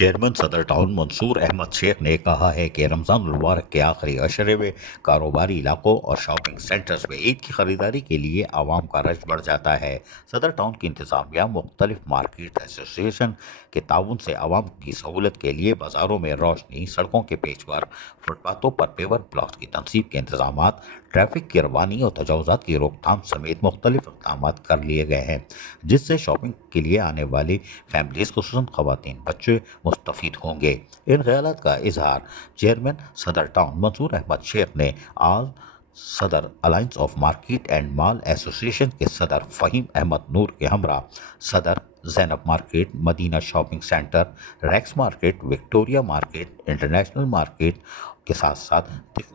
Chairman सदर town Mansoor Ahmad Sheikh ने कहा है कि रमज़ान मुबारक के आखिरी अशरे में कारोबारी इलाकों और शॉपिंग सेंटर्स में ईद की खरीदारी के लिए आवाम का रश बढ़ जाता है। सदर टाउन की इंतज़ामिया मुख्तलिफ मार्केट एसोसिएशन के ताउन से आवाम की सहूलत के लिए बाज़ारों में रोशनी, सड़कों के पेचवर्क, फुटपाथों पर पेवर ब्लॉक्स की तनसीब के इंतजाम, ट्रैफिक की रवानी और तजावुज़ात की रोकथाम समेत मुख्तलिफ इक़दाम कर लिए गए हैं, जिससे शॉपिंग के लिए आने वाली फैमिलीज़ खुसूसन ख़वातीन बच्चे मुस्तफ़ीद होंगे। इन ख़यालात का इजहार चेयरमैन सदर टाउन मंसूर अहमद शेख ने आज सदर alliance of market and mall association के सदर फ़हीम अहमद नूर के हमरा, सदर Zainab market, Madina shopping centre, Rex market, Victoria market, international market के साथ साथ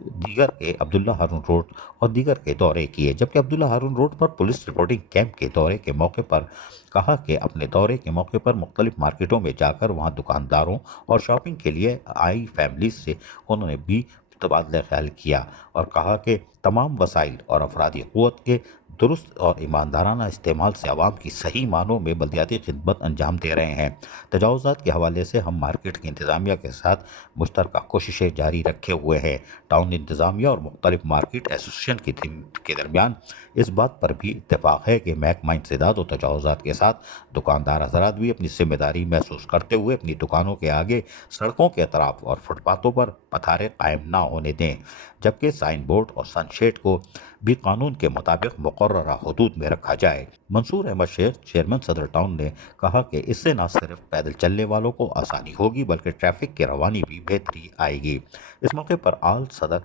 दीगर के अब्दुल्ला हारून रोड और दीगर के दौरे किए। जबकि अब्दुल्ला हारून रोड पर पुलिस रिपोर्टिंग कैंप के दौरे के मौके पर कहा कि अपने दौरे के मौके पर मुख्तलिफ मार्केटों में जाकर वहां दुकानदारों और शॉपिंग के लिए आई फैमिलीज से उन्होंने भी तबादला ख्याल किया और कहा कि तमाम वसाइल और अफरादी क़ुव्वत के दुरुस्त और ईमानदाराना इस्तेमाल से आवाम की सही मानों में बल्दियाती खिदमत अंजाम दे रहे हैं। तजावुज़ात के हवाले से हम मार्केट की इंतज़ामिया के साथ मुश्तरका कोशिशें जारी रखे हुए हैं। टाउन इंतज़ामिया और मुख्तलिफ मार्केट एसोसिएशन के दरमियान इस बात पर भी इत्तेफाक है कि महकमा इंसदाद और तजावुज़ात के साथ दुकानदार हज़रात भी अपनी जिम्मेदारी महसूस करते हुए अपनी दुकानों के आगे, सड़कों के अतराफ और फुटपाथों पर पथारे कायम ना होने दें, जबकि साइन बोर्ड और सनशेड को भी कानून के मुताबिक मुकर्ररा हदूद में रखा जाए। मंसूर अहमद शेख चेयरमैन सदर टाउन ने कहा कि इससे न सिर्फ पैदल चलने वालों को आसानी होगी बल्कि ट्रैफिक की रवानी भी बेहतरी आएगी। इस मौके पर आल सदर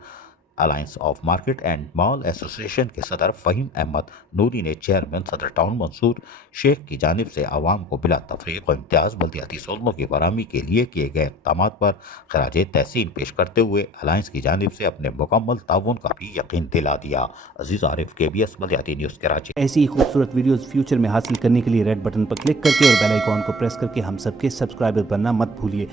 alliance of market and mall association के सदर फ़हीम अहमद नूरी ने चेयरमैन सदर टाउन मंसूर शेख की जानिब से आवाम को बिला तफरीक व इम्तियाज़ बल्दियाती सहूलतों की फराहमी के लिए किए गए इक़दाम पर खराज तहसीन पेश करते हुए अलायंस की जानिब से अपने मुकम्मल ताउन का भी यकीन दिला दिया। अजीज़ आरिफ, KBS बल्दियाती न्यूज़ कराची। ऐसी ही खूबसूरत वीडियोस फ्यूचर में हासिल करने के लिए रेड बटन पर क्लिक करके और बेल आइकॉन को प्रेस करके हम सबके सब्सक्राइबर बनना मत भूलिए।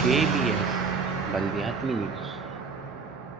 KBS बल्दियाती न्यूज़।